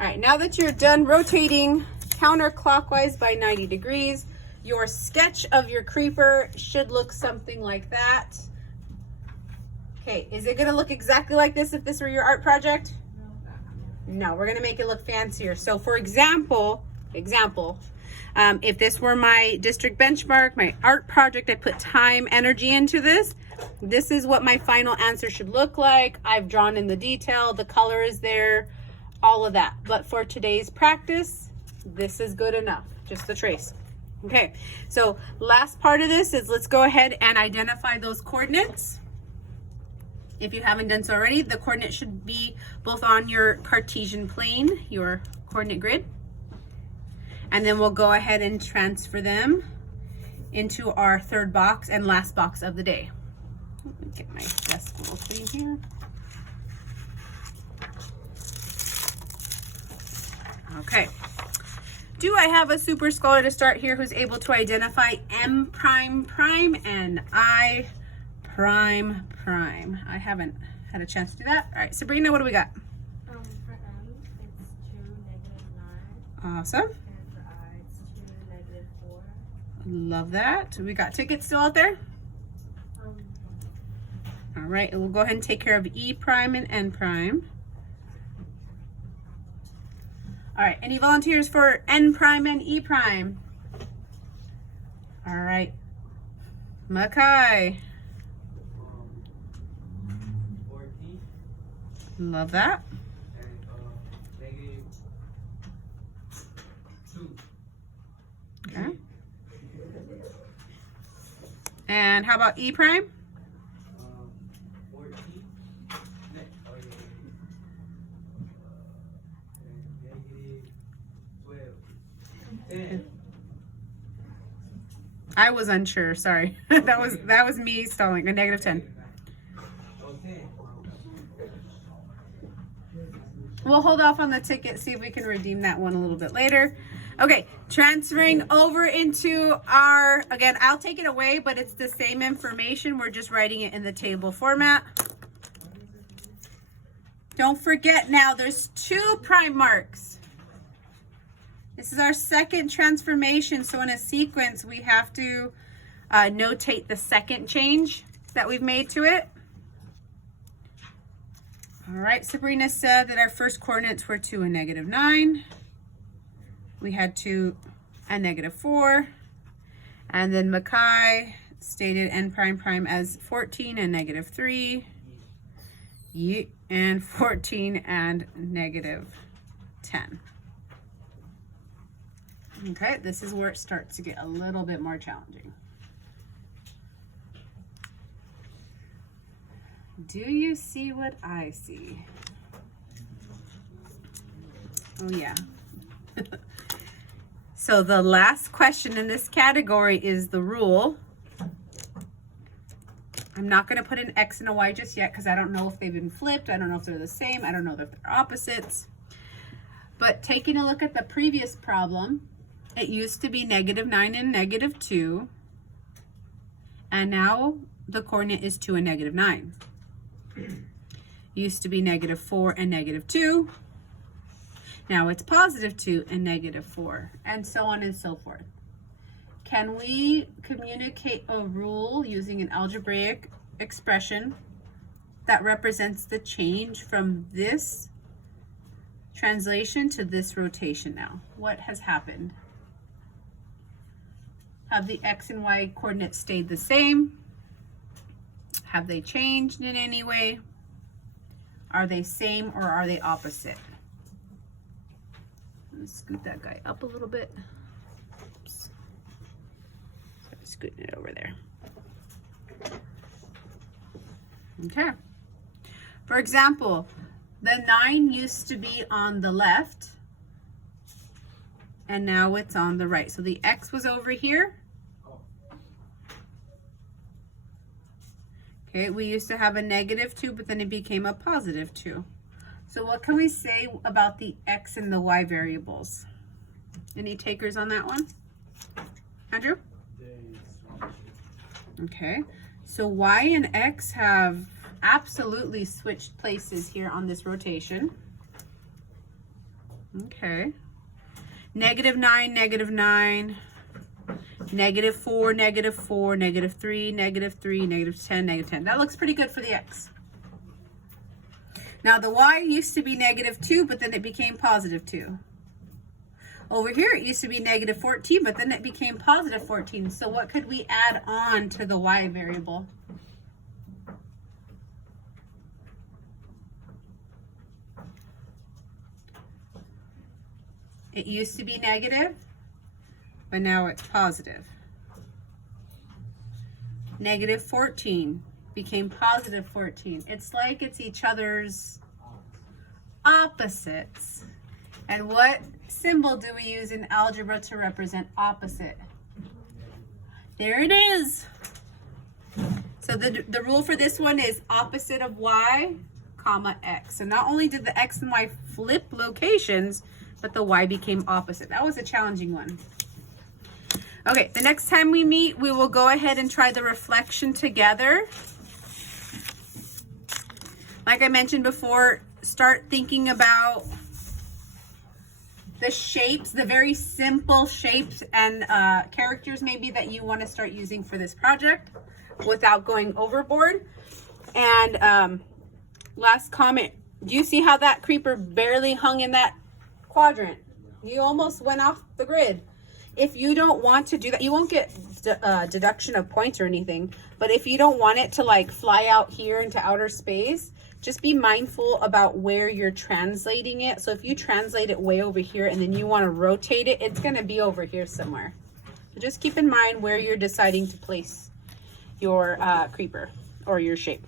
All right, now that you're done rotating counterclockwise by 90 degrees, your sketch of your creeper should look something like that. Okay, is it gonna look exactly like this if this were your art project? No, we're gonna make it look fancier. So for example, if this were my district benchmark, my art project, I put time, energy into this. This is what my final answer should look like. I've drawn in the detail, the color is there, all of that. But for today's practice, this is good enough, just the trace. Okay, so last part of this is let's go ahead and identify those coordinates. If you haven't done so already, the coordinates should be both on your Cartesian plane, your coordinate grid. And then we'll go ahead and transfer them into our third box and last box of the day. Let me get my decimal thing here. Okay. Do I have a super scholar to start here who's able to identify M prime prime and I prime prime? I haven't had a chance to do that. All right, Sabrina, what do we got? For M, it's 2, -9. Awesome. And for I, it's 2, -4. Love that. We got tickets still out there? All right, and we'll go ahead and take care of E prime and N prime. All right, any volunteers for N prime and E prime? All right, Makai. 14. Love that. And -2. Okay. And how about E prime? 14. And -12. 10. I was unsure, sorry. that was me stalling, a -10. Oh, 10. We'll hold off on the ticket, see if we can redeem that one a little bit later. Okay, transferring over into our, again, I'll take it away, but it's the same information. We're just writing it in the table format. Don't forget now, there's 2 prime marks. This is our second transformation. So in a sequence, we have to notate the second change that we've made to it. All right, Sabrina said that our first coordinates were 2 and -9. We had 2 and -4. And then Makai stated N prime prime as 14 and -3. And 14 and -10. Okay, this is where it starts to get a little bit more challenging. Do you see what I see? Oh yeah. So the last question in this category is the rule. I'm not going to put an X and a Y just yet because I don't know if they've been flipped. I don't know if they're the same. I don't know if they're opposites. But taking a look at the previous problem, it used to be -9 and -2. And now the coordinate is 2 and -9. Used to be -4 and -2. Now it's +2 and -4, and so on and so forth. Can we communicate a rule using an algebraic expression that represents the change from this translation to this rotation now? What has happened? Have the X and Y coordinates stayed the same? Have they changed in any way? Are they same or are they opposite? Let's scoot that guy up a little bit. Oops. Scooting it over there. Okay. For example, the 9 used to be on the left and now it's on the right. So the X was over here. Okay, we used to have a -2, but then it became a +2. So what can we say about the X and the Y variables? Any takers on that one? Andrew? Okay, so Y and X have absolutely switched places here on this rotation. Okay. -9, -9, -4, -4, -3, -3, -10, -10. That looks pretty good for the X. Now the Y used to be -2, but then it became +2. Over here it used to be -14, but then it became +14. So what could we add on to the Y variable? It used to be negative, but now it's positive. -14 became +14. It's like it's each other's opposites. And what symbol do we use in algebra to represent opposite? There it is. So the rule for this one is opposite of Y, comma, X. So not only did the X and Y flip locations, but the Y became opposite. That was a challenging one. Okay, the next time we meet, we will go ahead and try the reflection together. Like I mentioned before, start thinking about the shapes, the very simple shapes and characters maybe that you want to start using for this project without going overboard. And last comment, do you see how that creeper barely hung in that quadrant? You almost went off the grid. If you don't want to do that, you won't get deduction of points or anything, but if you don't want it to like fly out here into outer space, just be mindful about where you're translating it. So if you translate it way over here and then you want to rotate it, it's going to be over here somewhere. So just keep in mind where you're deciding to place your creeper or your shape.